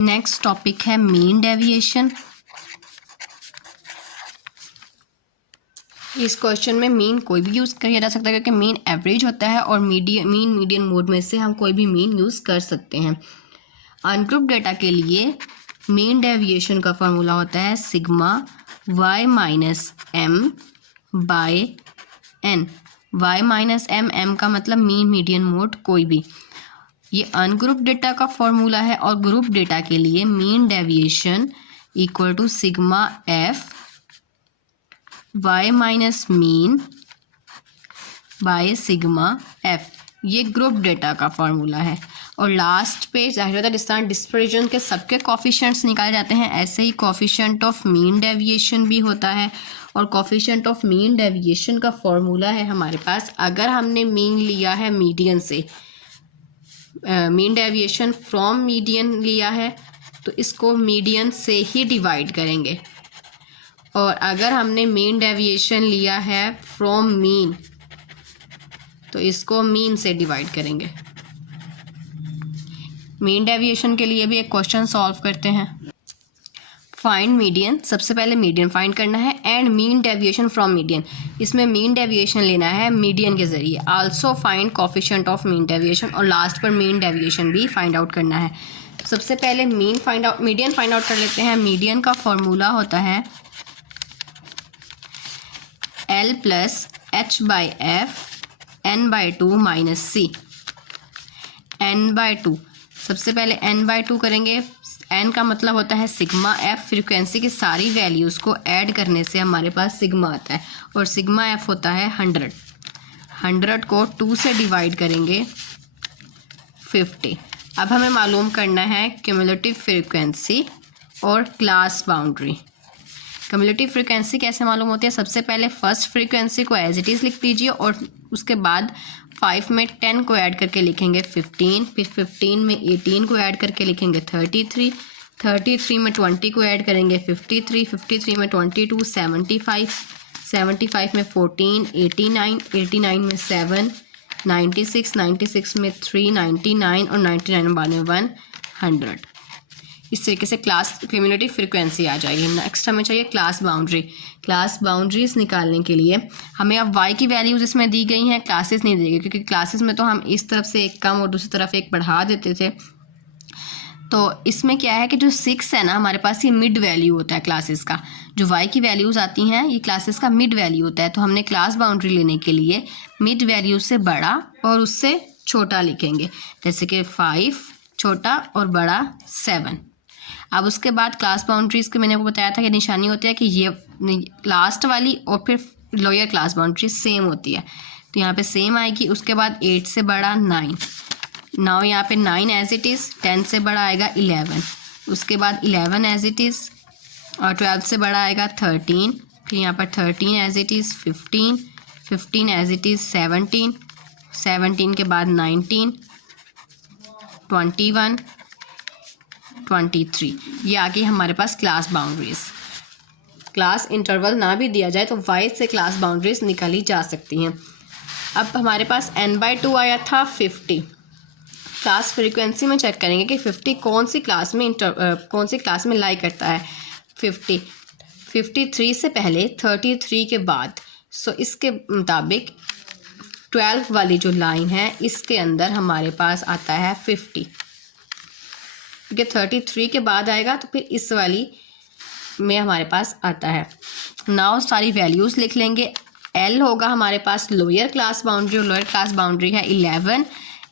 Next topic है mean deviation. इस question में मीन कोई भी यूज़ किया जा सकता है क्योंकि मीन एवरेज होता है और मीडियन मोड में से हम कोई भी मीन यूज़ कर सकते हैं। अनग्रुप डेटा के लिए मीन डेविएशन का फॉर्मूला होता है sigma y minus M by N. y minus M का मतलब मीन मीडियन मोड कोई भी। ये अनग्रुप डेटा का फॉर्मूला है और ग्रुप डेटा के लिए mean deviation equal to sigma F y minus mean by sigma F. ये ग्रुप डेटा का फॉर्मूला है। और लास्ट पे ज़ाहिर डिस्टेंस डिस्पर्जन के सबके कॉफिशिएंट्स निकाले जाते हैं। ऐसे ही कॉफिशिएंट ऑफ मीन डेविएशन भी होता है और कॉफिशिएंट ऑफ मीन डेविएशन का फॉर्मूला है हमारे पास, अगर हमने मीन लिया है मीडियन से, मीन डेविएशन फ्रॉम मीडियन लिया है तो इसको मीडियन से ही डिवाइड करेंगे, और अगर हमने मीन डेविएशन लिया है फ्रॉम मीन तो इसको मीन से डिवाइड करेंगे। मीन डेविएशन के लिए भी एक क्वेश्चन सॉल्व करते हैं। फाइंड मीडियन, सबसे पहले मीडियन फाइंड करना है and mean deviation from median, इसमें मीन डेविएशन लेना है मीडियन के ज़रिए। Also find coefficient of mean deviation, और लास्ट पर मीन डेविएशन भी फाइंड आउट करना है। सबसे पहले मीडियन फाइंड आउट कर लेते हैं। मीडियन का फॉर्मूला होता है L plus H by F n/2 minus C. n/2, सबसे पहले n/2 करेंगे। n का मतलब होता है सिग्मा एफ, फ्रीक्वेंसी की सारी वैल्यूज़ को ऐड करने से हमारे पास सिग्मा आता है, और सिग्मा एफ होता है 100। 100 को 2 से डिवाइड करेंगे 50। अब हमें मालूम करना है क्यूमुलेटिव फ्रीक्वेंसी और क्लास बाउंड्री। क्यूमुलेटिव फ्रीक्वेंसी कैसे मालूम होती है? सबसे पहले फर्स्ट फ्रीक्वेंसी को एज इट इज़ लिख दीजिए और उसके बाद 5 में 10 को ऐड करके लिखेंगे 15, फिर 15 में 18 को ऐड करके लिखेंगे 33, 33 में 20 को ऐड करेंगे 53, 53 में 22 75, 75 में 14 89, 89 में 7 96, 96 में 3 99 और 99 में बाद में 100। इस तरीके से क्लास क्यूमुलेटिव फ्रीक्वेंसी आ जाएगी। नेक्स्ट हमें चाहिए क्लास बाउंड्री। क्लास बाउंड्रीज निकालने के लिए हमें अब y की वैल्यूज़ इसमें दी गई हैं, क्लासेस नहीं दी गई, क्योंकि क्लासेस में तो हम इस तरफ से एक कम और दूसरी तरफ एक बढ़ा देते थे। तो इसमें क्या है कि जो 6 है ना हमारे पास, ये मिड वैल्यू होता है क्लासेस का। जो y की वैल्यूज़ आती हैं ये क्लासेस का मिड वैल्यू होता है। तो हमने क्लास बाउंड्री लेने के लिए मिड वैल्यू से बड़ा और उससे छोटा लिखेंगे, जैसे कि 5 छोटा और बड़ा 7। अब उसके बाद क्लास बाउंड्रीज़ के मैंने आपको बताया था कि निशानी होती है कि ये लास्ट वाली और फिर लोअर क्लास बाउंड्री सेम होती है, तो यहाँ पे सेम आएगी। उसके बाद 8 से बड़ा 9, नाउ यहाँ पे 9 एज इट इज़, 10 से बड़ा आएगा 11, उसके बाद 11 एज इट इज़, और 12 से बड़ा आएगा 13, फिर यहाँ पर 13 as it is 15, 15 as it is 17, 17 के बाद 19, 21, 23। ये आ गई हमारे पास क्लास बाउंड्रीज। क्लास इंटरवल ना भी दिया जाए तो y से क्लास बाउंड्रीज निकाली जा सकती हैं। अब हमारे पास n/2 आया था 50। क्लास फ्रीक्वेंसी में चेक करेंगे कि 50 कौन सी क्लास में लाई करता है। 53 से पहले 33 के बाद, सो इसके मुताबिक 12 वाली जो लाइन है इसके अंदर हमारे पास आता है 50, क्योंकि 33 के बाद आएगा तो फिर इस वाली में हमारे पास आता है। नाउ सारी वैल्यूज़ लिख लेंगे। L होगा हमारे पास लोअर क्लास बाउंड्री, और लोअर क्लास बाउंड्री है 11,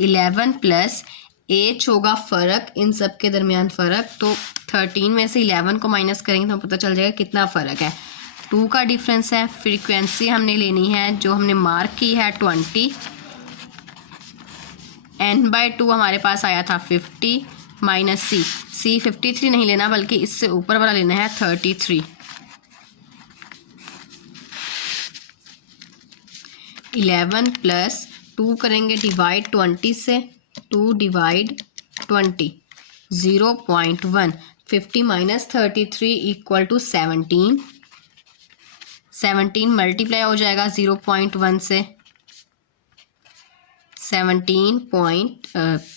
11 प्लस H होगा फ़र्क, इन सब के दरमियान फ़र्क। तो 13 में से 11 को माइनस करेंगे तो पता चल जाएगा कितना फ़र्क है। 2 का डिफरेंस है। फ्रीक्वेंसी हमने लेनी है जो हमने मार्क की है 20। n/2 हमारे पास आया था 50 माइनस सी 53 नहीं लेना बल्कि इससे ऊपर वाला लेना है 33। 11 प्लस 2 करेंगे डिवाइड 20 से, 2 divide 20 0.1। 50 minus 33 equal to 17। 17 multiply हो जाएगा 0.1 से,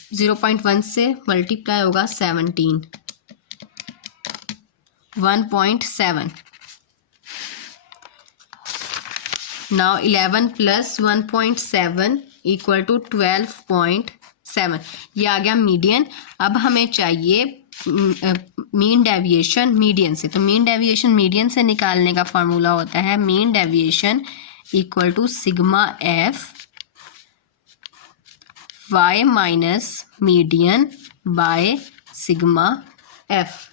0.1 से मल्टीप्लाई होगा 17। 1.7. Now 11 plus 1.7 equal to 12.7. ये आ गया मीडियन. अब हमें चाहिए मीन डेविएशन मीडियन से. तो मीन डेविएशन मीडियन से निकालने का फार्मूला होता है mean deviation equal to sigma F y minus median by sigma F.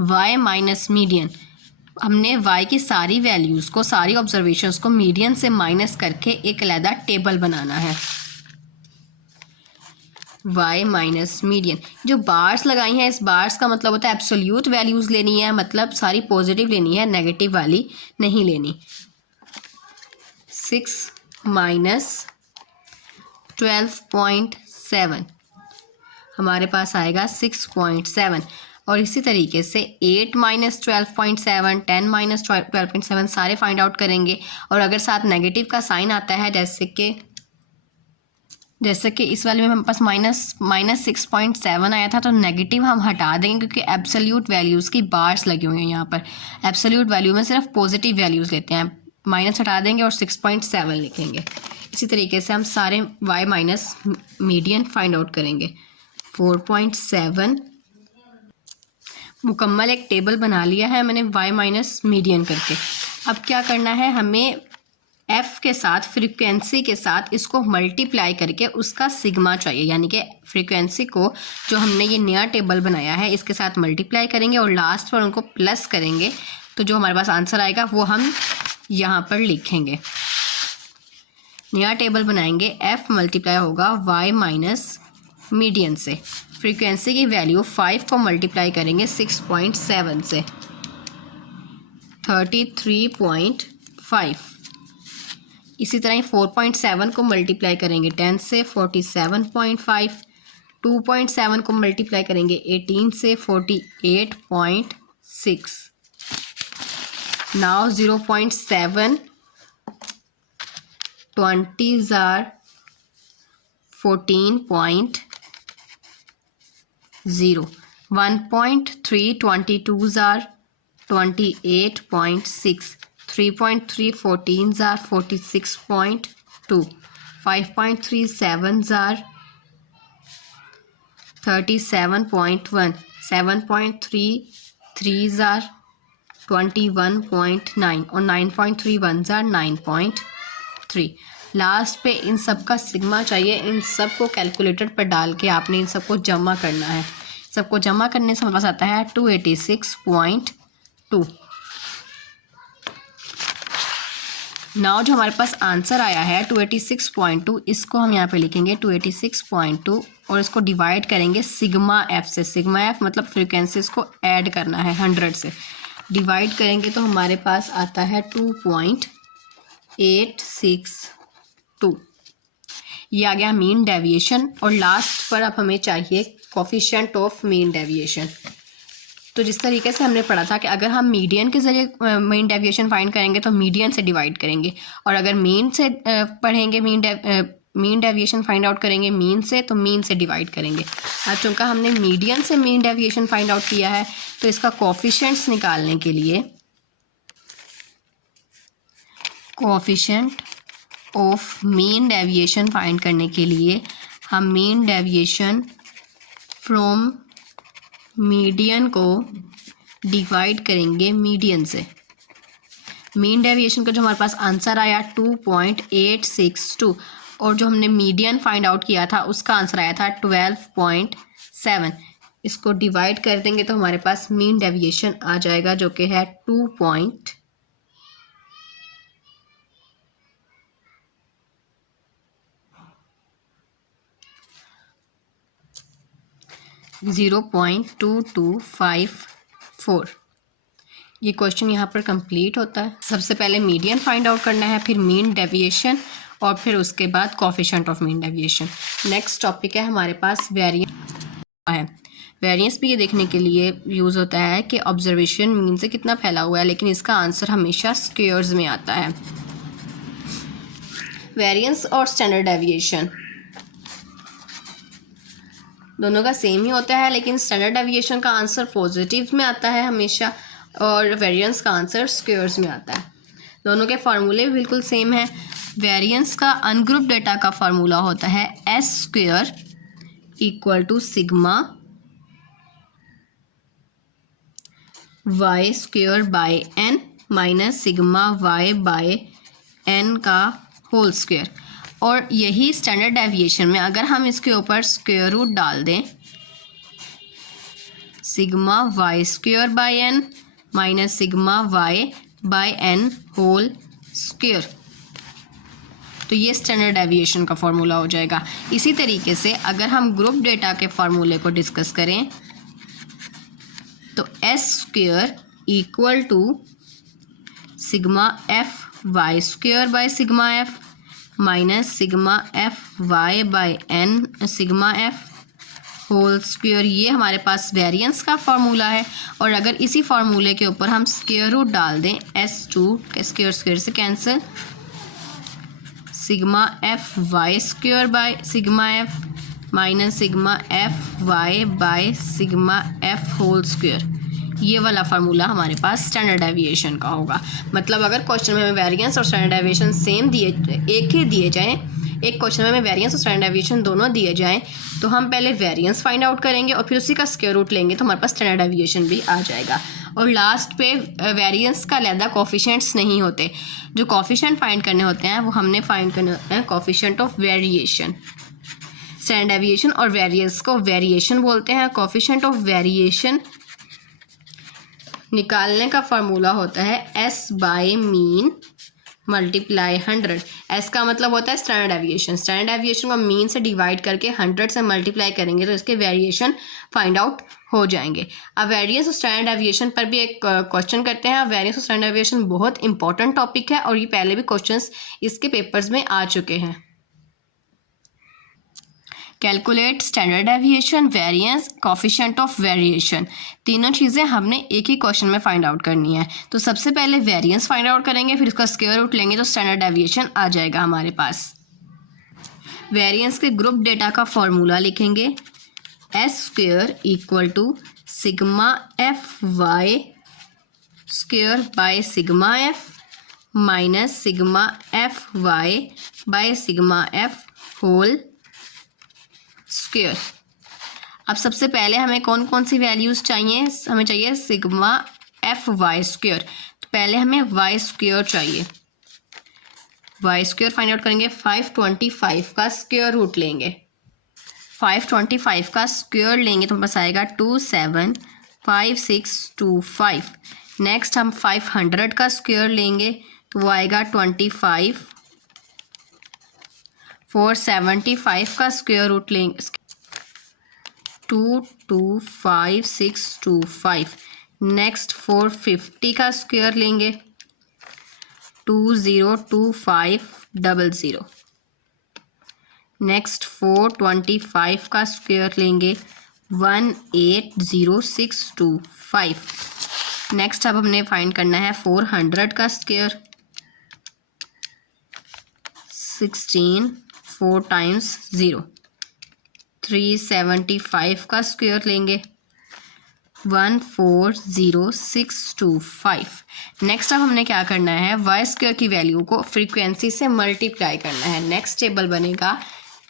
y minus median, हमने y की सारी वैल्यूज़ को, सारी ऑब्जर्वेशंस को मीडियन से माइनस करके एक अलग टेबल बनाना है. y minus median. जो बार्स लगाई हैं, इस बार्स का मतलब होता है एब्सोल्यूट वैल्यूज़ लेनी है, मतलब सारी पॉजिटिव लेनी है, नेगेटिव वाली नहीं लेनी. 6 माइनस 12.7 हमारे पास आएगा 6.7. और इसी तरीके से 8 माइनस 12.7, 10 माइनस 12.7 सारे फाइंड आउट करेंगे. और अगर साथ नेगेटिव का साइन आता है, जैसे कि इस वाले में हमारे पास माइनस 6.7 आया था, तो नेगेटिव हम हटा देंगे क्योंकि एब्सोल्यूट वैल्यूज़ की बार्स लगी हुई हैं यहाँ पर. एब्सोल्यूट वैल्यू में सिर्फ पॉजिटिव वैल्यूज़ लेते हैं. माइनस हटा देंगे और 6.7 लिखेंगे. इसी तरीके से हम सारे y minus median find out करेंगे. 4.7 मुकम्मल एक टेबल बना लिया है मैंने y माइनस मीडियन करके. अब क्या करना है, हमें f के साथ, फ्रीक्वेंसी के साथ इसको मल्टीप्लाई करके उसका सिग्मा चाहिए. यानी कि फ्रीक्वेंसी को जो हमने ये नया टेबल बनाया है इसके साथ मल्टीप्लाई करेंगे और लास्ट पर उनको प्लस करेंगे. तो जो हमारे पास आंसर आएगा वो हम यहाँ पर लिखेंगे. नया टेबल बनाएंगे, f मल्टीप्लाई होगा y माइनस मीडियन से. फ्रीक्वेंसी की वैल्यू 5 को मल्टीप्लाई करेंगे 6.7 से, 33.5. इसी तरह 4.7 को मल्टीप्लाई करेंगे 10 से, 47.5. 2.7 को मल्टीप्लाई करेंगे 18 से, 48.6. Now 0.7 20s are 14.0. 1.3 22s are 28.6. 3.3 14s are 46.2. 5.3 7s are 37.1. 7.3 3s are 21.9 और 9.3 1s are 9.3. लास्ट पे इन सब का सिग्मा चाहिए. इन सब को कैलकुलेटर पर डाल के आपने इन सबको जमा करना है. सबको जमा करने से हमारे पास आता है 286.2. नाउ जो हमारे पास आंसर आया है 286.2, इसको हम यहाँ पे लिखेंगे 286.2 और इसको डिवाइड करेंगे सिग्मा एफ से. सिग्मा एफ मतलब फ्रीक्वेंसीज को ऐड करना है 100 से. डिवाइड करेंगे तो हमारे पास आता है 2.862. ये आ गया मीन डेविएशन. और लास्ट पर अब हमें चाहिए कोफिशिएंट ऑफ मीन डेविएशन. तो जिस तरीके से हमने पढ़ा था कि अगर हम मीडियन के ज़रिए मीन डेविएशन फाइंड करेंगे तो मीडियन से डिवाइड करेंगे, और अगर मीन से पढ़ेंगे मीन डेविएशन फाइंड आउट करेंगे मीन से, तो मीन से डिवाइड करेंगे. अब चूँकि हमने मीडियन से मीन डेविएशन फाइंड आउट किया है तो इसका कोफिशिएंट्स निकालने के लिए, coefficient of mean deviation find करने के लिए हम मीन डेविएशन फ्रॉम मीडियन को डिवाइड करेंगे मीडियन से. मीन डेविएशन का जो हमारे पास आंसर आया 2.862 और जो हमने मीडियन फाइंड आउट किया था उसका आंसर आया था 12.7. इसको डिवाइड कर देंगे तो हमारे पास मीन डेविएशन आ जाएगा जो कि है 0.2254. ये क्वेश्चन यहाँ पर कंप्लीट होता है. सबसे पहले मीडियन फाइंड आउट करना है, फिर मीन डेविएशन और फिर उसके बाद coefficient of mean deviation. Next topic है हमारे पास वेरिएंस है. वेरिएंस भी ये देखने के लिए यूज़ होता है कि ऑब्जर्वेशन मीन से कितना फैला हुआ है, लेकिन इसका आंसर हमेशा स्क्वायर्स में आता है. वेरिएंस और स्टैंडर्ड डेविएशन. दोनों का सेम ही होता है, लेकिन स्टैंडर्ड डेविएशन का आंसर पॉजिटिव में आता है हमेशा और वेरिएंस का आंसर स्क्वायर्स में आता है। दोनों के फार्मूले भी बिल्कुल सेम है। वेरिएंस का अनग्रुप डेटा का फार्मूला होता है S square equal to sigma Y square by N minus sigma Y by N का होल स्क्वायर। और यही स्टैंडर्ड डेविएशन में अगर हम इसके ऊपर स्क्वायर रूट डाल दें, sigma Y square by N minus sigma Y by N whole square, तो ये स्टैंडर्ड डेविएशन का फॉर्मूला हो जाएगा। इसी तरीके से अगर हम ग्रुप डेटा के फार्मूले को डिस्कस करें तो S square equal to sigma F Y square by sigma F minus sigma F Y by N sigma F whole square. ये हमारे पास वेरिएंस का फार्मूला है। और अगर इसी फार्मूले के ऊपर हम स्क्वायर रूट डाल दें, एस टू स्क्वायर स्क्वायर से cancel, sigma F Y square by sigma F minus sigma F Y by sigma F whole square. ये वाला फार्मूला हमारे पास स्टैंडर्ड डेविएशन का होगा। मतलब अगर क्वेश्चन में हमें वेरिएंस और स्टैंडर्ड डेविएशन सेम एक ही दिए जाएं, एक क्वेश्चन में हमें वेरिएंस और स्टैंडर्ड डेविएशन दोनों दिए जाएं, तो हम पहले वेरिएंस फाइंड आउट करेंगे और फिर उसी का स्क्वायर रूट लेंगे तो हमारे पास स्टैंडर्ड डेविएशन भी आ जाएगा। और लास्ट पे वेरिएंस का अलग कोफिशिएंट्स नहीं होते, जो कोफिशिएंट फाइंड करने होते हैं वो हमने फाइंड करने होते हैं coefficient of variation. Standard deviation और वेरिएंस को वेरिएशन बोलते हैं। कोफिशिएंट ऑफ वेरिएशन निकालने का फार्मूला होता है S by mean multiply 100। S का मतलब होता है स्टैंडर्ड डेविएशन। स्टैंडर्ड डेविएशन को मीन से डिवाइड करके 100 से मल्टीप्लाई करेंगे तो इसके वेरिएशन फाइंड आउट हो जाएंगे। अब वेरिएंस और स्टैंडर्ड डेविएशन पर भी एक क्वेश्चन करते हैं। वेरिएंस और स्टैंडर्ड डेविएशन बहुत इंपॉर्टेंट टॉपिक है और ये पहले भी क्वेश्चंस इसके पेपर्स में आ चुके हैं। Calculate standard deviation, variance, coefficient of variation, तीनों चीज़ें हमने एक ही क्वेश्चन में फाइंड आउट करनी है। तो सबसे पहले वेरिएंस फाइंड आउट करेंगे, फिर उसका स्क्वायर रूट लेंगे तो स्टैंडर्ड डेविएशन आ जाएगा हमारे पास। वेरिएंस के ग्रुप डेटा का फॉर्मूला लिखेंगे, S square equal to sigma F Y square by sigma F minus sigma F Y by sigma F whole square. अब सबसे पहले हमें कौन कौन सी वैल्यूज़ चाहिए? हमें चाहिए सिग्मा एफ वाई स्क्वायर। तो पहले हमें वाई स्क्वायर चाहिए। वाई स्क्वायर फाइंड आउट करेंगे, 525 का स्क्वायर रूट लेंगे। 525 का स्क्वायर लेंगे तो बस आएगा 275625। नेक्स्ट हम 500 का स्क्वायर लेंगे तो वो आएगा 25। 475 का स्क्वायर रूट लेंगे 225625। नेक्स्ट 450 का स्क्वायर लेंगे 202500। नेक्स्ट 425 का स्क्वायर लेंगे 180,625। नेक्स्ट अब हमने फाइंड करना है 400 का स्क्वायर, 16 4 टाइम्स 0। 375 का स्क्वायर लेंगे 140,625। नेक्स्ट अब हमने क्या करना है, वाई स्क्वायर की वैल्यू को फ्रीक्वेंसी से मल्टीप्लाई करना है। नेक्स्ट टेबल बनेगा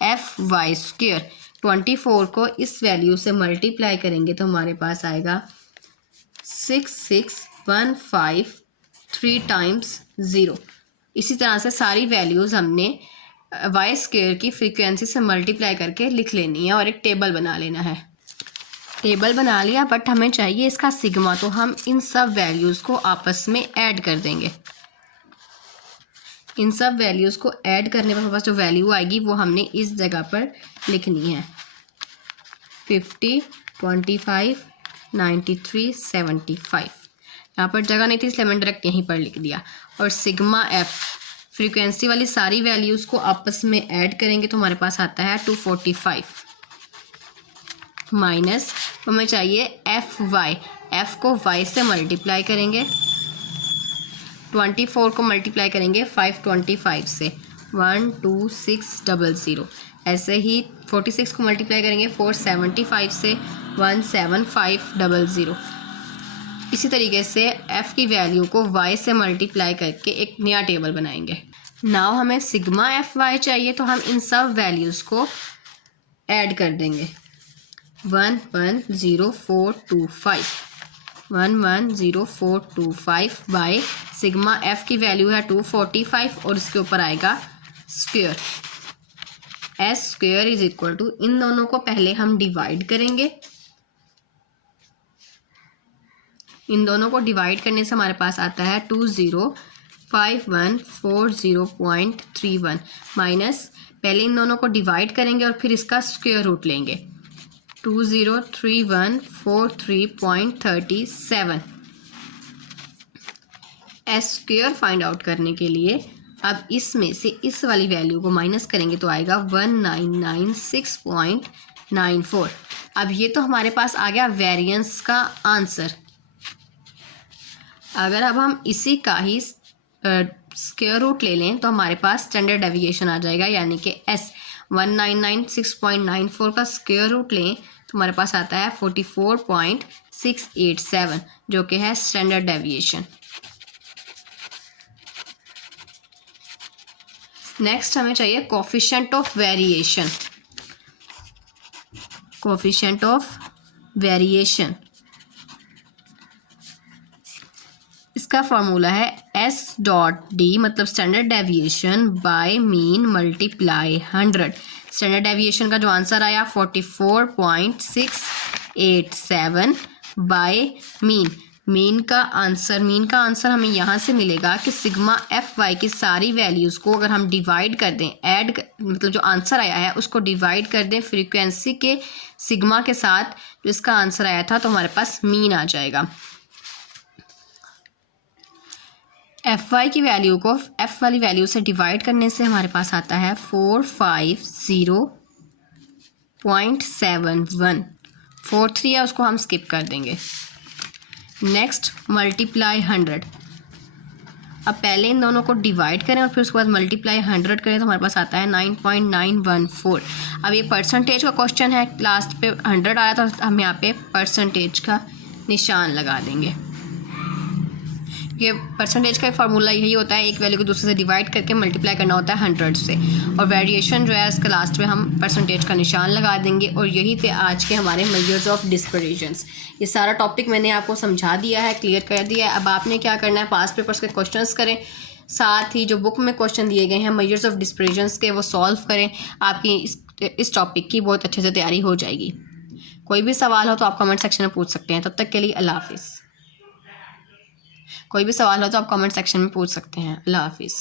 एफ वाई स्क्वायर। 24 को इस वैल्यू से मल्टीप्लाई करेंगे तो हमारे पास आएगा 6615 3 टाइम्स 0। इसी तरह से सारी वैल्यूज़ हमने वाई स्क्वायर की फ्रीक्वेंसी से मल्टीप्लाई करके लिख लेनी है और एक टेबल बना लेना है। टेबल बना लिया, बट हमें चाहिए इसका सिग्मा, तो हम इन सब वैल्यूज़ को आपस में ऐड कर देंगे। इन सब वैल्यूज़ को ऐड करने पर हमारे पास जो वैल्यू आएगी वो हमने इस जगह पर लिखनी है, 50, 25, 93, 75। यहाँ पर जगह नहीं थी इसलिए मैंने डायरेक्ट यहीं पर लिख दिया। और सिग्मा एफ फ्रीक्वेंसी वाली सारी वैल्यूज़ को आपस में ऐड करेंगे तो हमारे पास आता है 245 माइनस हमें चाहिए एफ वाई। एफ को वाई से मल्टीप्लाई करेंगे, 24 को मल्टीप्लाई करेंगे 525 से 12600। ऐसे ही 46 को मल्टीप्लाई करेंगे 475 से 17500। इसी तरीके से f की वैल्यू को y से मल्टीप्लाई करके एक नया टेबल बनाएंगे। नाउ हमें सिग्मा एफ वाई चाहिए, तो हम इन सब वैल्यूज़ को ऐड कर देंगे। 110,425 110,425 बाय सिग्मा एफ की वैल्यू है 245 और इसके ऊपर आएगा square. S square is equal to, इन दोनों को पहले हम डिवाइड करेंगे। इन दोनों को डिवाइड करने से हमारे पास आता है 205140.31 माइनस, पहले इन दोनों को डिवाइड करेंगे और फिर इसका स्क्वायर रूट लेंगे 203143.37। एस स्क्वायर फाइंड आउट करने के लिए अब इसमें से इस वाली वैल्यू को माइनस करेंगे तो आएगा 1996.94। अब ये तो हमारे पास आ गया वेरिएंस का आंसर। अगर अब हम इसी का ही स्क्वायर रूट ले लें तो हमारे पास स्टैंडर्ड डेविएशन आ जाएगा, यानी कि एस 1996.94 का स्क्वायर रूट लें तो हमारे पास आता है 44.687 जो कि है स्टैंडर्ड डेविएशन। नेक्स्ट हमें चाहिए coefficient of variation. Coefficient of variation, इसका फॉर्मूला है S.D मतलब standard deviation by mean multiply 100। Standard deviation का जो आंसर आया 44.687 बाय मीन। मीन का आंसर हमें यहाँ से मिलेगा कि सिग्मा एफ वाई की सारी वैल्यूज़ को अगर हम डिवाइड कर दें, मतलब जो आंसर आया है उसको डिवाइड कर दें फ्रीक्वेंसी के सिग्मा के साथ, जो इसका आंसर आया था, तो हमारे पास मीन आ जाएगा। एफ वाई की वैल्यू को एफ वाली वैल्यू से डिवाइड करने से हमारे पास आता है 450.71। 43 है उसको हम स्किप कर देंगे। Next multiply 100। अब पहले इन दोनों को डिवाइड करें और फिर उसके बाद मल्टीप्लाई 100 करें तो हमारे पास आता है 9.914। अब ये परसेंटेज का क्वेश्चन है, लास्ट पे 100 आया तो हम यहाँ पे परसेंटेज का निशान लगा देंगे। ये परसेंटेज का फार्मूला यही होता है, एक वैल्यू को दूसरे से डिवाइड करके मल्टीप्लाई करना होता है 100 से, और वेरिएशन जो है इसके लास्ट में हम परसेंटेज का निशान लगा देंगे। और यही थे आज के हमारे मेजर्स ऑफ डिस्पर्जन्स। ये सारा टॉपिक मैंने आपको समझा दिया है, क्लियर कर दिया है। अब आपने क्या करना है, पास्ट पेपर्स के क्वेश्चंस करें, साथ ही जो बुक में क्वेश्चन दिए गए हैं मेजर्स ऑफ डिस्पर्जन्स के वो सॉल्व करें। आपकी इस टॉपिक की बहुत अच्छे से तैयारी हो जाएगी। कोई भी सवाल हो तो आप कमेंट सेक्शन में पूछ सकते हैं। तब तक के लिए अल्लाह हाफिज़। कोई भी सवाल हो तो आप कमेंट सेक्शन में पूछ सकते हैं। अल्लाह हाफिज़।